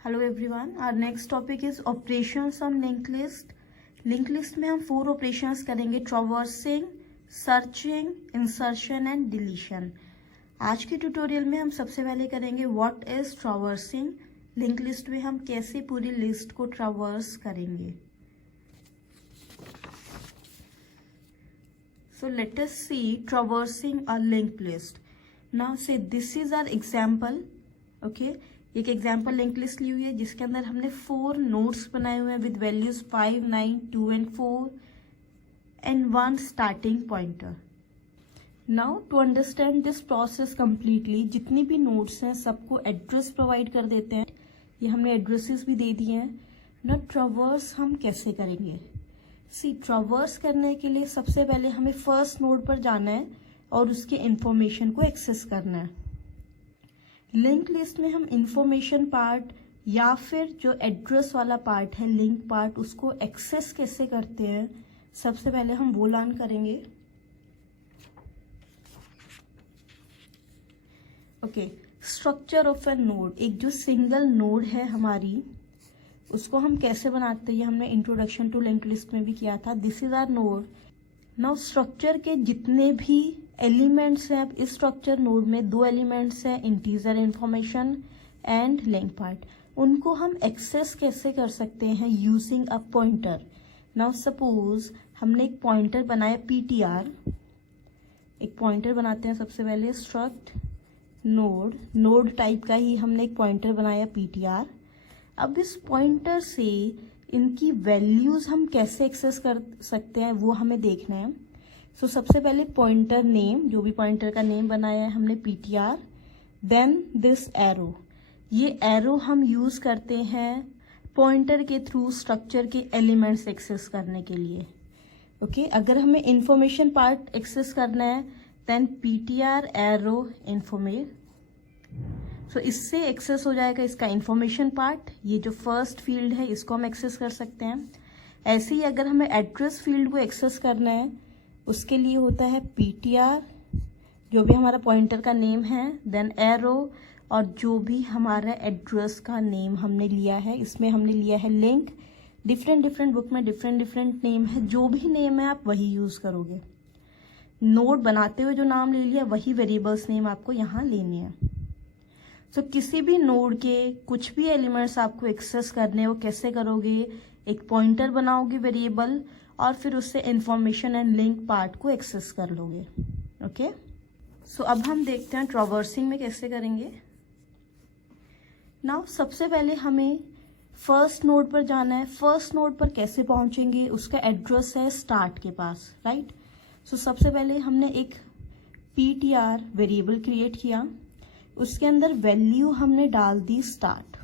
Hello everyone, our next topic is operations on link list. Link list में हम 4 operations करेंगे: traversing, searching, insertion and deletion. आज के tutorial में हम सबसे पहले करेंगे what is traversing. Link list में हम कैसे पूरी लिस्ट को ट्रैवर्स करेंगे। So let us see traversing a linked list. Now say this is our example. Okay, एक एग्जाम्पल लिंक लिस्ट ली हुई है जिसके अंदर हमने 4 नोड्स बनाए हुए हैं with values 5, 9, 2 and 4 and 1 starting pointer. Now to understand this process completely, जितनी भी नोड्स हैं सबको एड्रेस प्रोवाइड कर देते हैं। ये हमने एड्रेसेस भी दे दिए हैं ना। ट्रैवर्स हम कैसे करेंगे? ट्रैवर्स करने के लिए सबसे पहले हमें फर्स्ट नोड पर जाना है और उसके इंफॉर्मेशन को एक्सेस करना है। लिंक लिस्ट में हम इंफॉर्मेशन पार्ट या फिर जो एड्रेस वाला पार्ट है, लिंक पार्ट, उसको एक्सेस कैसे करते हैं, सबसे पहले हम वो लर्न करेंगे। Okay, structure of A node. एक जो सिंगल नोड है हमारी, उसको हम कैसे बनाते हैं, हमने इंट्रोडक्शन टू लिंक लिस्ट में भी किया था। This is our node. Now structure के जितने भी एलिमेंट्स हैं, अब इस स्ट्रक्चर नोड में 2 एलिमेंट्स हैं, integer information and link part. उनको हम एक्सेस कैसे कर सकते हैं? Using a pointer. Now suppose हमने एक पॉइंटर बनाया ptr। एक पॉइंटर बनाते हैं सबसे पहले, स्ट्रक्ट नोड टाइप का ही हमने एक पॉइंटर बनाया ptr। अब इस पॉइंटर से इनकी वैल्यूज हम कैसे एक्सेस कर सकते हैं वो हमें देखना है। सबसे पहले पॉइंटर नेम, जो भी पॉइंटर का नेम बनाया है हमने ptr, देन दिस एरो। ये एरो हम यूज करते हैं पॉइंटर के थ्रू स्ट्रक्चर के एलिमेंट्स एक्सेस करने के लिए। ओके, अगर हमें इंफॉर्मेशन पार्ट एक्सेस करना है देन ptr एरो इन्फॉर्मेट। इससे एक्सेस हो जाएगा इसका इंफॉर्मेशन पार्ट। ये जो फर्स्ट फील्ड है इसको हम एक्सेस कर सकते हैं। ऐसे ही अगर हमें एड्रेस फील्ड को एक्सेस करना है उसके लिए होता है ptr, जो भी हमारा पॉइंटर का नेम है, देन एरो, और जो भी हमारा एड्रेस का नेम हमने लिया है, इसमें हमने लिया है लिंक। डिफरेंट बुक में डिफरेंट नेम है, जो भी नेम है आप वही यूज करोगे। नोड बनाते हुए जो नाम ले लिया वही वेरिएबल्स नेम आपको यहाँ लेने हैं। किसी भी नोड के कुछ भी एलिमेंट्स आपको एक्सेस करने, वो कैसे करोगे? एक पॉइंटर बनाओगे वेरिएबल और फिर उससे इंफॉर्मेशन एंड लिंक पार्ट को एक्सेस कर लोगे। ओके, अब हम देखते हैं ट्रैवर्सिंग में कैसे करेंगे। नाउ सबसे पहले हमें फर्स्ट नोड पर जाना है। फर्स्ट नोड पर कैसे पहुंचेंगे? उसका एड्रेस है स्टार्ट के पास, राइट। सबसे पहले हमने एक ptr वेरिएबल क्रिएट किया, उसके अंदर वैल्यू हमने डाल दी स्टार्ट।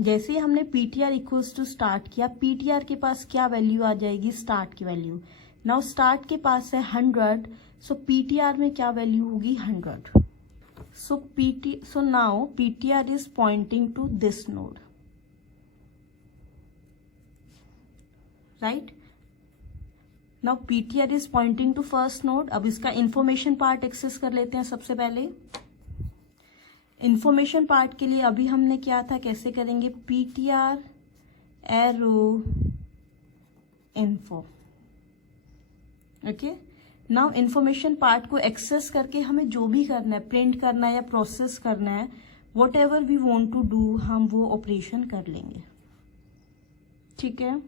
जैसे हमने ptr इक्वल्स टू स्टार्ट किया, ptr के पास क्या वैल्यू आ जाएगी? स्टार्ट की वैल्यू। नाउ स्टार्ट के पास है 100, ptr में क्या वैल्यू होगी? 100। Now ptr is pointing to this node, right. Now ptr is pointing to first node. अब इसका इंफॉर्मेशन पार्ट एक्सेस कर लेते हैं। सबसे पहले इंफॉर्मेशन पार्ट के लिए अभी हमने क्या था, कैसे करेंगे? ptr arrow info. Okay, now information part को एक्सेस करके हमें जो भी करना है, प्रिंट करना है या प्रोसेस करना है, whatever we want to do, हम वो ऑपरेशन कर लेंगे। ठीक है,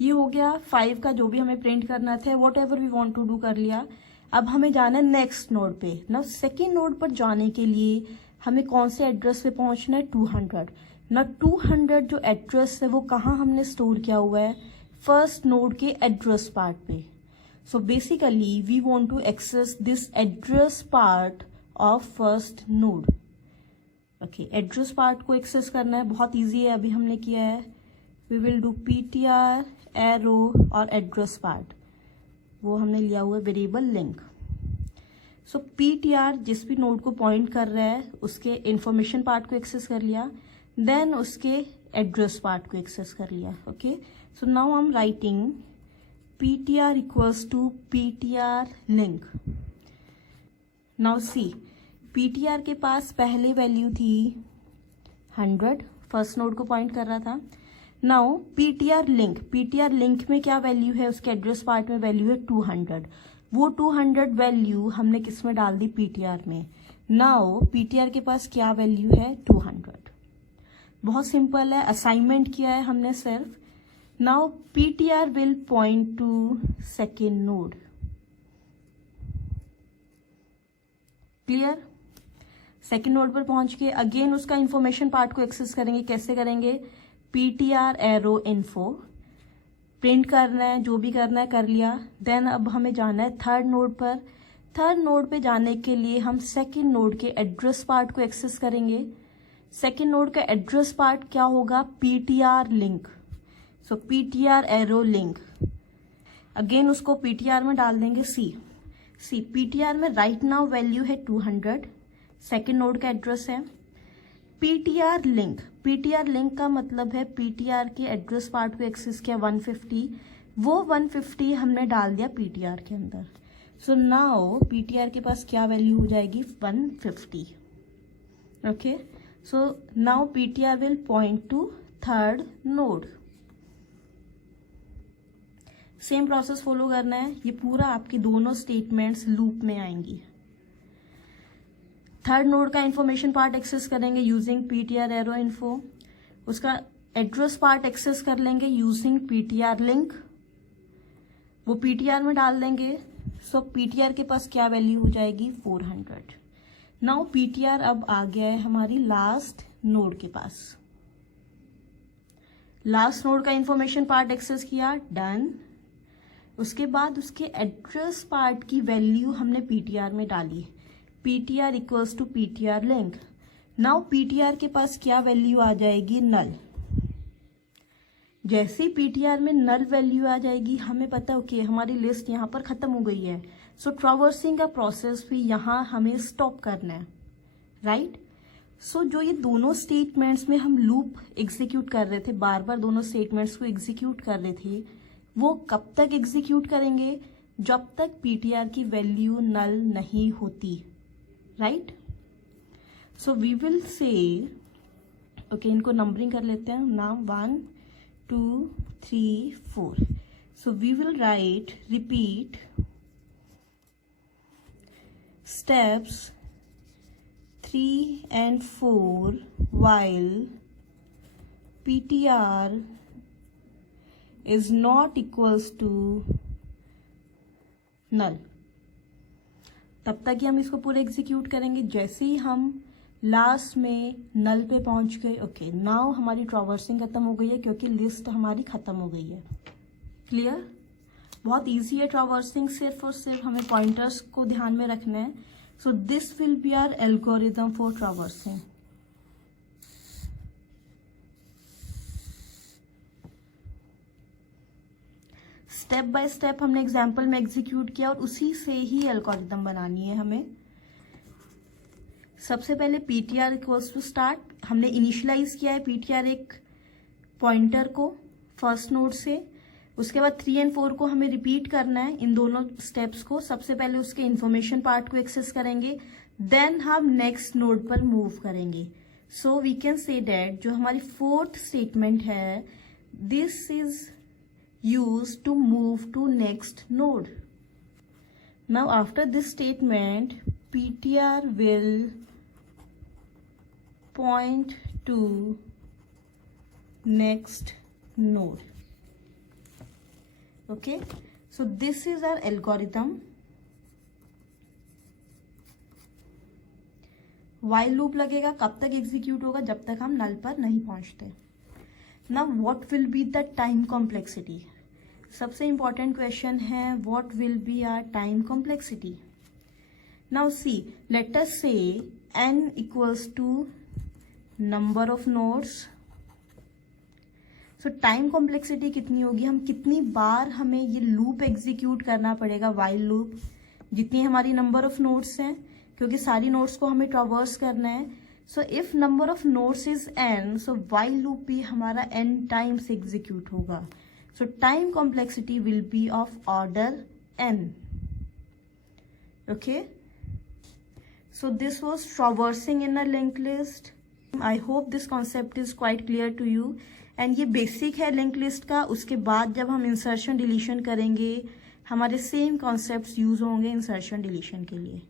ये हो गया 5 का, जो भी हमें प्रिंट करना था, whatever we want to do कर लिया। अब हमें जाना है नेक्स्ट नोड पे। ना सेकेंड नोड पर जाने के लिए हमें कौन से एड्रेस पे पहुंचना है? 200। ना 200 जो एड्रेस है वो कहाँ हमने स्टोर किया हुआ है? फर्स्ट नोड के एड्रेस पार्ट पे। Basically we want to access this address part of first node. Okay, address part को एक्सेस करना है, बहुत ईजी है, अभी हमने किया है। We will do ptr arrow और एड्रेस पार्ट, वो हमने लिया हुआ है वेरिएबल लिंक। ptr जिस भी नोड को पॉइंट कर रहा है उसके इंफॉर्मेशन पार्ट को एक्सेस कर लिया, देन उसके एड्रेस पार्ट को एक्सेस कर लिया। Okay, now I am writing ptr equals to ptr link. Now see, ptr के पास पहले वैल्यू थी 100 फर्स्ट नोड को पॉइंट कर रहा था। नाउ पीटीआर लिंक में क्या वैल्यू है, उसके एड्रेस पार्ट में वैल्यू है 200। वो 200 वैल्यू हमने किस में डाल दी, पीटीआर में। नाउ पीटीआर के पास क्या वैल्यू है, 200। बहुत सिंपल है, असाइनमेंट किया है हमने सिर्फ। Now PTR will point to second node. Clear. Second node पर पहुंच के अगेन उसका इंफॉर्मेशन पार्ट को एक्सेस करेंगे। कैसे करेंगे, पीटीआर एरो इन्फो प्रिंट करना है, जो भी करना है कर लिया। देन अब हमें जाना है थर्ड नोड पर। थर्ड नोड पे जाने के लिए हम सेकेंड नोड के एड्रेस पार्ट को एक्सेस करेंगे। सेकेंड नोड का एड्रेस पार्ट क्या होगा, पीटीआर लिंक। सो पीटीआर एरो लिंक, अगेन उसको पीटीआर में डाल देंगे सी पीटीआर में राइट नाउ वैल्यू है 200, सेकेंड नोड का एड्रेस है। पीटीआर लिंक का मतलब है पीटीआर के एड्रेस पार्ट को एक्सेस किया 150, वो 150 हमने डाल दिया पीटीआर के अंदर। सो नाउ पीटीआर के पास क्या वैल्यू हो जाएगी, 150। Okay, so now PTR will point to third node. Same process follow करना है, ये पूरा आपकी दोनों स्टेटमेंट्स लूप में आएंगी। थर्ड नोड का इंफॉर्मेशन पार्ट एक्सेस करेंगे यूजिंग पीटीआर एरो इन्फो, उसका एड्रेस पार्ट एक्सेस कर लेंगे यूजिंग पीटीआर लिंक, वो पीटीआर में डाल देंगे। सो पीटीआर के पास क्या वैल्यू हो जाएगी, 400। नाउ पीटीआर अब आ गया है हमारी लास्ट नोड के पास। लास्ट नोड का इंफॉर्मेशन पार्ट एक्सेस किया, डन। उसके बाद उसके एड्रेस पार्ट की वैल्यू हमने पीटीआर में डाली, PTR equals to PTR link. Now PTR के पास क्या वैल्यू आ जाएगी, नल। जैसे ही पीटीआर में नल वैल्यू आ जाएगी, हमें पता है ओके हमारी लिस्ट यहाँ पर खत्म हो गई है। सो ट्रावर्सिंग का प्रोसेस भी यहाँ हमें स्टॉप करना है, राइट। सो जो ये दोनों स्टेटमेंट्स में हम लूप एग्जीक्यूट कर रहे थे, बार बार दोनों स्टेटमेंट्स को एग्जीक्यूट कर रहे थे, वो कब तक एग्जीक्यूट करेंगे, जब तक पीटीआर की वैल्यू नल नहीं होती, right. So we will say okay, इनको नंबरिंग कर लेते हैं now, 1 2 3 4। So we will write repeat steps 3 and 4 while PTR is not equals to null। तब तक ही हम इसको पूरे एग्जीक्यूट करेंगे। जैसे ही हम लास्ट में नल पे पहुंच गए, ओके नाउ हमारी ट्रावर्सिंग खत्म हो गई है क्योंकि लिस्ट हमारी खत्म हो गई है। क्लियर। बहुत इजी है ट्रावर्सिंग, सिर्फ और सिर्फ हमें पॉइंटर्स को ध्यान में रखना है। So this will be our algorithm for traversing. Step by step हमने एग्जाम्पल में एग्जीक्यूट किया और उसी से ही एल्गोरिथम बनानी है हमें। सबसे पहले पीटीआर इक्वल्स टू स्टार्ट हमने इनिशियलाइज किया है पीटीआर एक पॉइंटर को फर्स्ट नोड से। उसके बाद 3 और 4 को हमें रिपीट करना है, इन दोनों स्टेप्स को। सबसे पहले उसके इंफॉर्मेशन पार्ट को एक्सेस करेंगे, देन हम नेक्स्ट नोड पर मूव करेंगे। So we can say that जो हमारी फोर्थ स्टेटमेंट है, this is used to move to next node. Now after this statement PTR will point to next node। Okay, so this is our algorithm। while loop लगेगा, कब तक execute होगा, जब तक हम नल पर नहीं पहुंचते। Now what will be the time complexity? सबसे इंपॉर्टेंट क्वेश्चन है, what will be our time complexity? Now see, let us say n equals to number of nodes। So time complexity कितनी होगी, हम कितनी बार हमें ये लूप एग्जीक्यूट करना पड़ेगा, वाइल लूप, जितनी हमारी नंबर ऑफ नोड्स हैं, क्योंकि सारी नोड्स को हमें ट्रावर्स करना है। So if number of nodes is n, so while loop भी हमारा n टाइम्स एग्जीक्यूट होगा। So time complexity will be of order n। Okay, so this was traversing in a linked list. I hope this concept is quite clear to you. And ये basic है link list का। उसके बाद जब हम insertion deletion करेंगे हमारे same concepts use होंगे इंसर्शन डिलीशन के लिए।